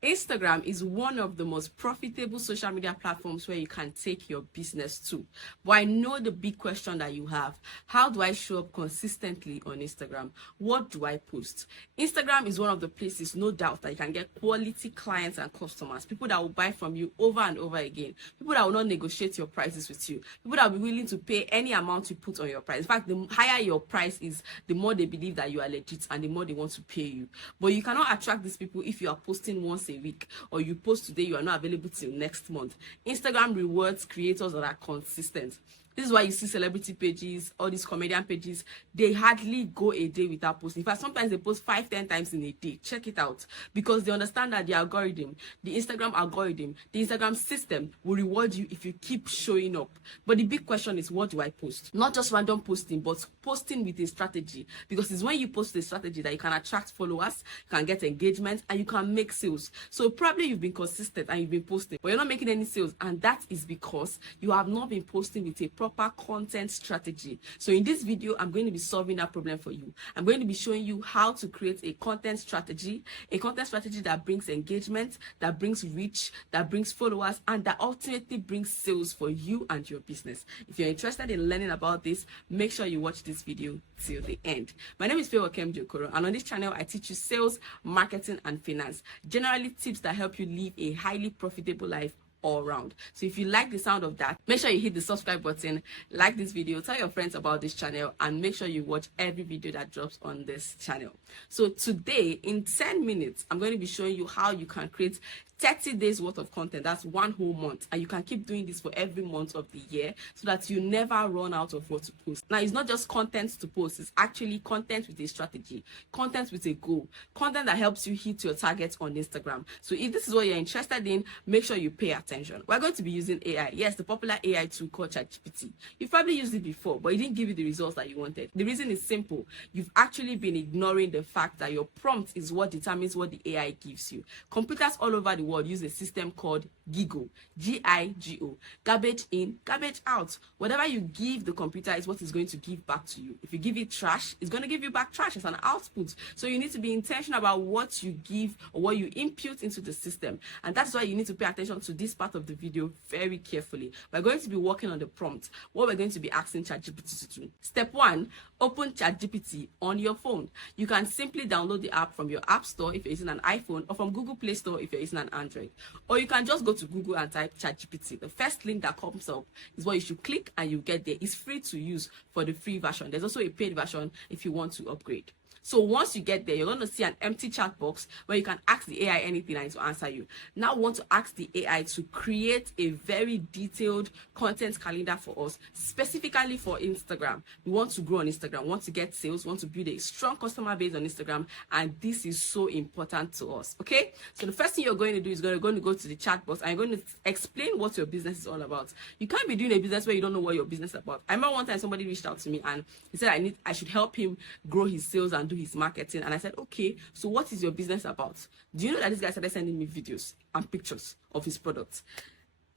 Instagram is one of the most profitable social media platforms where you can take your business to. But I know the big question that you have: how do I show up consistently on Instagram? What do I post? Instagram is one of the places, no doubt, that you can get quality clients and customers, people that will buy from you over and over again, people that will not negotiate your prices with you, people that will be willing to pay any amount you put on your price. In fact, the higher your price is, the more they believe that you are legit and the more they want to pay you. But you cannot attract these people if you are posting once a week, or you post today, you are not available till next month. Instagram rewards creators that are consistent. This is why you see celebrity pages, all these comedian pages, they hardly go a day without posting. In fact, sometimes they post 5-10 times in a day. Check it out. Because they understand that the algorithm, the Instagram system will reward you if you keep showing up. But the big question is, what do I post? Not just random posting, but posting with a strategy. Because it's when you post a strategy that you can attract followers, you can get engagement, and you can make sales. So probably you've been consistent and you've been posting, but you're not making any sales. And that is because you have not been posting with a proper content strategy. So in this video, I'm going to be solving that problem for you. I'm going to be showing you how to create a content strategy that brings engagement, that brings reach, that brings followers, and that ultimately brings sales for you and your business. If you're interested in learning about this, make sure you watch this video till the end. My name is Okoro, and on this channel, I teach you sales, marketing, and finance. Generally, tips that help you live a highly profitable life all around. So if you like the sound of that, make sure you hit the subscribe button, like this video, tell your friends about this channel, and make sure you watch every video that drops on this channel. So today, in 10 minutes, I'm going to be showing you how you can create 30 days worth of content. That's one whole month, and you can keep doing this for every month of the year so that you never run out of what to post. Now, it's not just content to post, it's actually content with a strategy, content with a goal, content that helps you hit your targets on Instagram. So if this is what you're interested in, make sure you pay attention. We're going to be using AI. Yes, the popular AI tool called ChatGPT. You've probably used it before, but it didn't give you the results that you wanted. The reason is simple. You've actually been ignoring the fact that your prompt is what determines what the AI gives you. Computers all over the world use a system called GIGO, G-I-G-O, garbage in, garbage out. Whatever you give the computer is what it's going to give back to you. If you give it trash, it's going to give you back trash as an output. So you need to be intentional about what you give or what you input into the system. And that's why you need to pay attention to this part of the video very carefully. We're going to be working on the prompt, what we're going to be asking ChatGPT to do. Step 1, open ChatGPT on your phone. You can simply download the app from your app store if you're using an iPhone, or from Google Play Store if you're using an Android. Or you can just go to Google and type ChatGPT. The first link that comes up is what you should click, and you get there. It's free to use for the free version. There's also a paid version if you want to upgrade. So once you get there, you're going to see an empty chat box where you can ask the AI anything and it will answer you. Now we want to ask the AI to create a very detailed content calendar for us, specifically for Instagram. We want to grow on Instagram, want to get sales, want to build a strong customer base on Instagram, and this is so important to us, okay? So the first thing you're going to do is you're going to go to the chat box and you're going to explain what your business is all about. You can't be doing a business where you don't know what your business is about. I remember one time somebody reached out to me and he said I should help him grow his sales and do his marketing, and I said, okay, so what is your business about? Do you know that this guy started sending me videos and pictures of his products?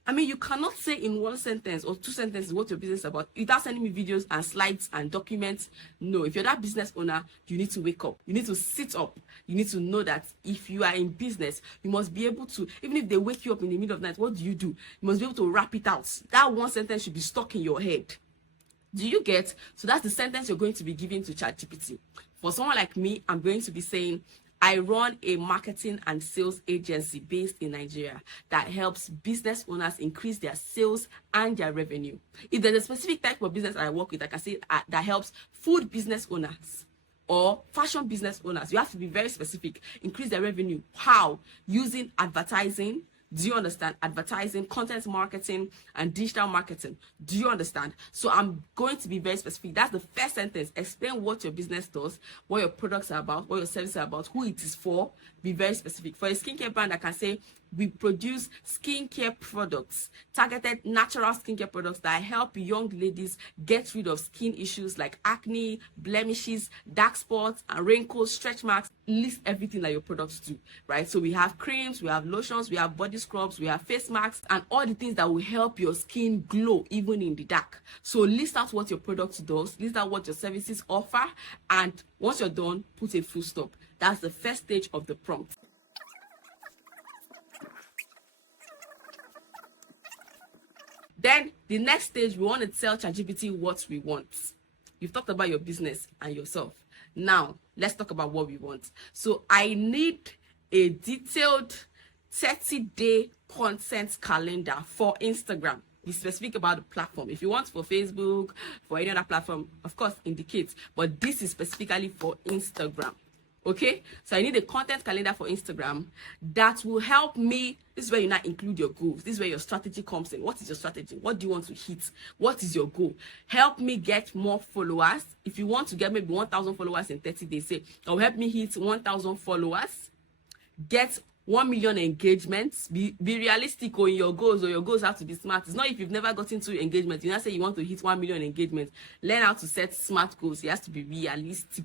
I mean, you cannot say in one sentence or 2 sentences what your business is about without sending me videos and slides and documents. No, if you're that business owner, you need to wake up. You need to sit up. You need to know that if you are in business, you must be able to, even if they wake you up in the middle of the night, what do? You must be able to wrap it out. That one sentence should be stuck in your head. Do you get? So that's the sentence you're going to be giving to ChatGPT. For someone like me, I'm going to be saying, I run a marketing and sales agency based in Nigeria that helps business owners increase their sales and their revenue. If there's a specific type of business I work with, I can say that helps food business owners or fashion business owners. You have to be very specific. Increase their revenue. How? Using advertising. Do you understand? Advertising, content marketing, and digital marketing. Do you understand? So I'm going to be very specific. That's the first sentence. Explain what your business does, what your products are about, what your services are about, who it is for. Be very specific. For a skincare brand, I can say, we produce skincare products, targeted natural skincare products that help young ladies get rid of skin issues like acne, blemishes, dark spots, and wrinkles, stretch marks. List everything that your products do, right? So we have creams, we have lotions, we have body scrubs, we have face masks, and all the things that will help your skin glow even in the dark. So list out what your product does, list out what your services offer, and once you're done, put a full stop. That's the first stage of the prompt. Then the next stage, we want to tell ChatGPT what we want. You've talked about your business and yourself. Now, let's talk about what we want. So I need a detailed 30-day content calendar for Instagram. Be specific about the platform. If you want for Facebook, for any other platform, of course, indicate. But this is specifically for Instagram. Okay, so I need a content calendar for Instagram that will help me. This is where you now include your goals. This is where your strategy comes in. What is your strategy? What do you want to hit? What is your goal? Help me get more followers. If you want to get maybe 1,000 followers in 30 days, say, or help me hit 1,000 followers, get 1 million engagements. Be realistic on your goals, or your goals have to be smart. It's not if you've never gotten to engagement. You now say you want to hit 1 million engagements. Learn how to set smart goals. It has to be realistic.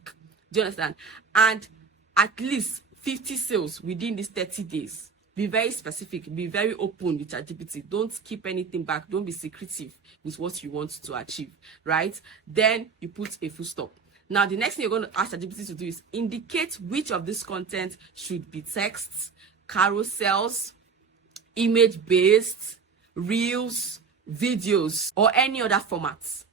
Do you understand? And at least 50 sales within these 30 days. Be very specific. Be very open with ChatGPT. Don't keep anything back. Don't be secretive with what you want to achieve, right? Then you put a full stop. Now, the next thing you're going to ask ChatGPT to do is indicate which of this content should be texts, carousels, image-based, reels, videos, or any other formats.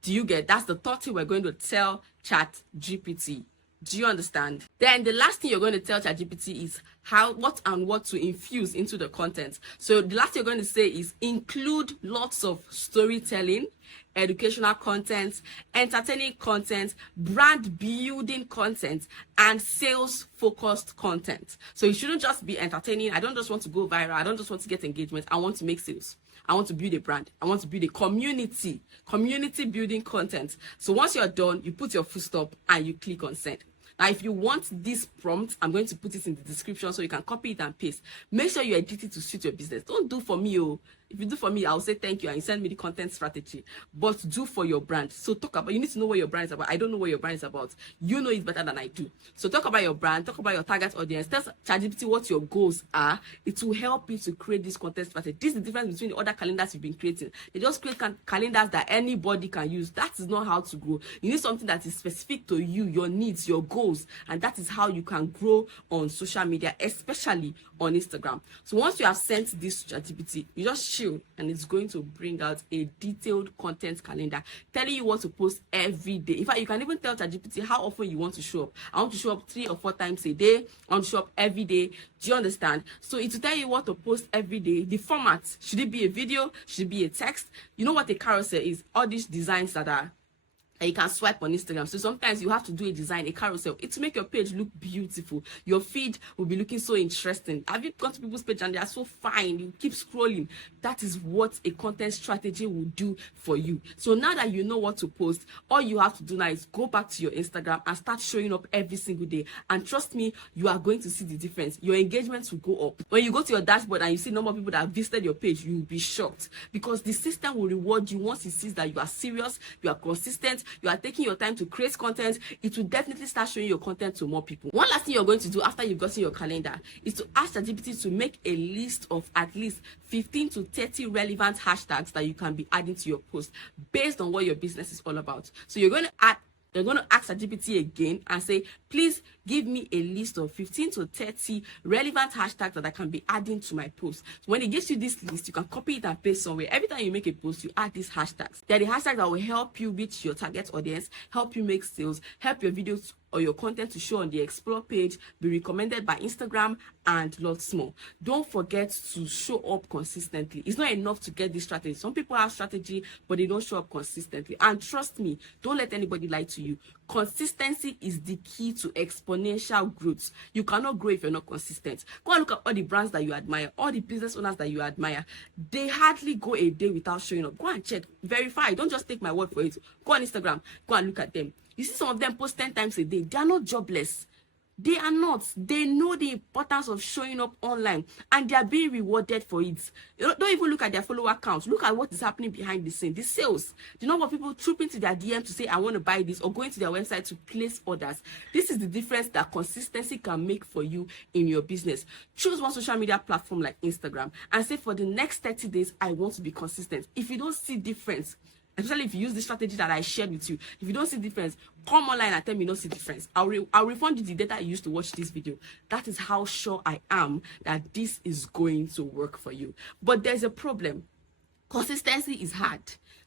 Do you get? That's the third thing we're going to tell ChatGPT. Do you understand? Then the last thing you're going to tell ChatGPT is what to infuse into the content. So the last thing you're going to say is include lots of storytelling, educational content, entertaining content, brand building content, and sales focused content. So you shouldn't just be entertaining. I don't just want to go viral. I don't just want to get engagement. I want to make sales. I want to build a brand. I want to build a community building content. So once you're done, you put your full stop and you click on send. Now, if you want this prompt, I'm going to put it in the description so you can copy it and paste. Make sure you edit it to suit your business. Don't do for me, oh. If you do for me, I'll say thank you and you send me the content strategy. But do for your brand. So you need to know what your brand is about. I don't know what your brand is about. You know it better than I do. So talk about your brand, talk about your target audience. Tell ChatGPT what your goals are. It will help you to create this content strategy. This is the difference between the other calendars you've been creating. They just create calendars that anybody can use. That is not how to grow. You need something that is specific to you, your needs, your goals. And that is how you can grow on social media, especially on Instagram. So once you have sent this to ChatGPT, you just chill and it's going to bring out a detailed content calendar telling you what to post every day. In fact, you can even tell ChatGPT how often you want to show up. I want to show up 3 or 4 times a day. I want to show up every day. Do you understand? So it will tell you what to post every day. The format, should it be a video? Should it be a text? You know what a carousel is? All these designs that you can swipe on Instagram. So sometimes you have to do a design, a carousel. It to make your page look beautiful. Your feed will be looking so interesting. Have you gone to people's page and they are so fine? You keep scrolling. That is what a content strategy will do for you. So now that you know what to post, all you have to do now is go back to your Instagram and start showing up every single day. And trust me, you are going to see the difference. Your engagements will go up. When you go to your dashboard and you see number of people that have visited your page, you will be shocked because the system will reward you once it sees that you are serious, you are consistent, you are taking your time to create content. It will definitely start showing your content to more people. One last thing you're going to do after you've gotten your calendar is to ask ChatGPT to make a list of at least 15 to 30 relevant hashtags that you can be adding to your post based on what your business is all about. So you're going to ask ChatGPT again and say, please give me a list of 15 to 30 relevant hashtags that I can be adding to my post. So when it gives you this list, you can copy it and paste somewhere. Every time you make a post, you add these hashtags. They're the hashtags that will help you reach your target audience, help you make sales, help your videos or your content to show on the explore page, be recommended by Instagram, and lots more. Don't forget to show up consistently. It's not enough to get this strategy. Some people have strategy, but they don't show up consistently. And trust me, don't let anybody lie to you. Consistency is the key to exponential growth. You cannot grow if you're not consistent. Go and look at all the brands that you admire, all the business owners that you admire. They hardly go a day without showing up. Go and check, verify. Don't just take my word for it. Go on Instagram, go and look at them. You see some of them post 10 times a day. They are not jobless. They are not. They know the importance of showing up online and they are being rewarded for it. Don't even look at their follower counts. Look at what is happening behind the scene. The sales. The number of people trooping to their DM to say, I want to buy this, or going to their website to place orders. This is the difference that consistency can make for you in your business. Choose one social media platform like Instagram and say, for the next 30 days, I want to be consistent. If you don't see difference, especially if you use the strategy that I shared with you, if you don't see difference, come online and tell me you don't see difference. I'll refund you the data you used to watch this video. That is how sure I am that this is going to work for you. But there's a problem. Consistency is hard.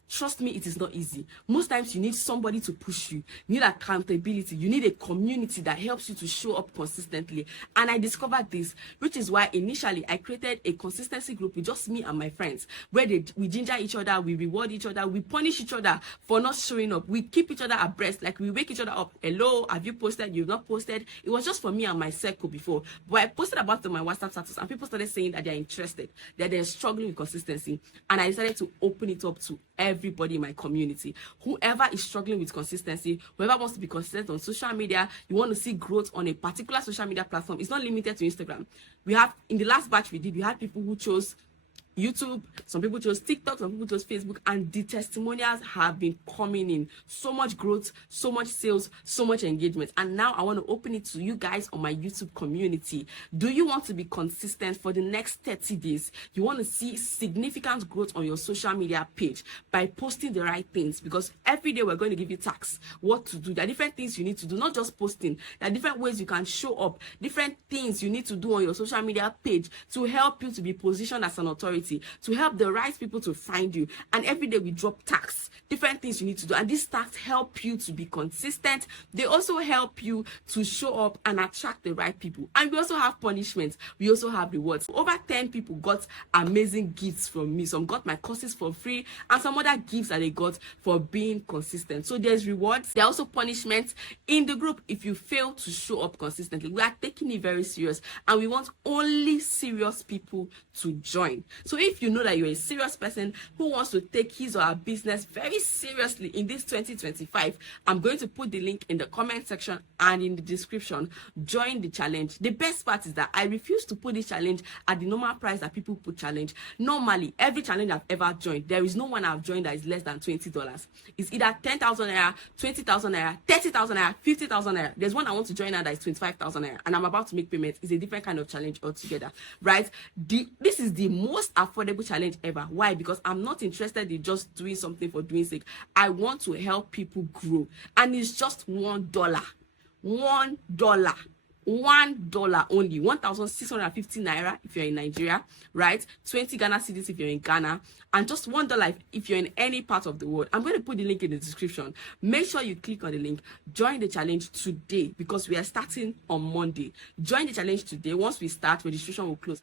Trust me, it is not easy. Most times you need somebody to push you. You need accountability. You need a community that helps you to show up consistently. And I discovered this, which is why initially I created a consistency group with just me and my friends, where we ginger each other, we reward each other, we punish each other for not showing up. We keep each other abreast, like we wake each other up. Hello, have you posted? You've not posted. It was just for me and my circle before. But I posted about it on my WhatsApp status, and people started saying that they're interested, that they're struggling with consistency. And I decided to open it up to everybody in my community. Whoever is struggling with consistency, whoever wants to be consistent on social media, you want to see growth on a particular social media platform, it's not limited to Instagram. We have, in the last batch we did, we had people who chose YouTube, some people chose TikTok, some people chose Facebook, and the testimonials have been coming in. So much growth, so much sales, so much engagement. And now I want to open it to you guys on my YouTube community. Do you want to be consistent for the next 30 days? You want to see significant growth on your social media page by posting the right things, because every day we're going to give you tasks, what to do. There are different things you need to do, not just posting. There are different ways you can show up, different things you need to do on your social media page to help you to be positioned as an authority, to help the right people to find you. And every day we drop tasks, different things you need to do, and these tasks help you to be consistent. They also help you to show up and attract the right people. And we also have punishments, we also have rewards. Over 10 people got amazing gifts from me. Some got my courses for free, and some other gifts that they got for being consistent. So there's rewards, there are also punishments in the group if you fail to show up consistently. We are taking it very serious, and we want only serious people to join. So if you know that you're a serious person who wants to take his or her business very seriously in this 2025, I'm going to put the link in the comment section and in the description. Join the challenge. The best part is that I refuse to put this challenge at the normal price that people put challenge. Normally, every challenge I've ever joined, there is no one I've joined that is less than $20. It's either 10,000 naira, 20,000 naira, 30,000 naira, 50,000 naira. There's one I want to join now that is 25,000 naira, and I'm about to make payments. It's a different kind of challenge altogether, right? This is the most affordable challenge ever. Why? Because I'm not interested in just doing something for doing sake. I want to help people grow, and it's just $1. $1 only, 1,650 naira if you're in Nigeria, right? 20 Ghana cedis if you're in Ghana, and just $1 if you're in any part of the world. I'm going to put the link in the description. Make sure you click on the link. Join the challenge today, because we are starting on Monday. Join the challenge today. Once we start, registration will close.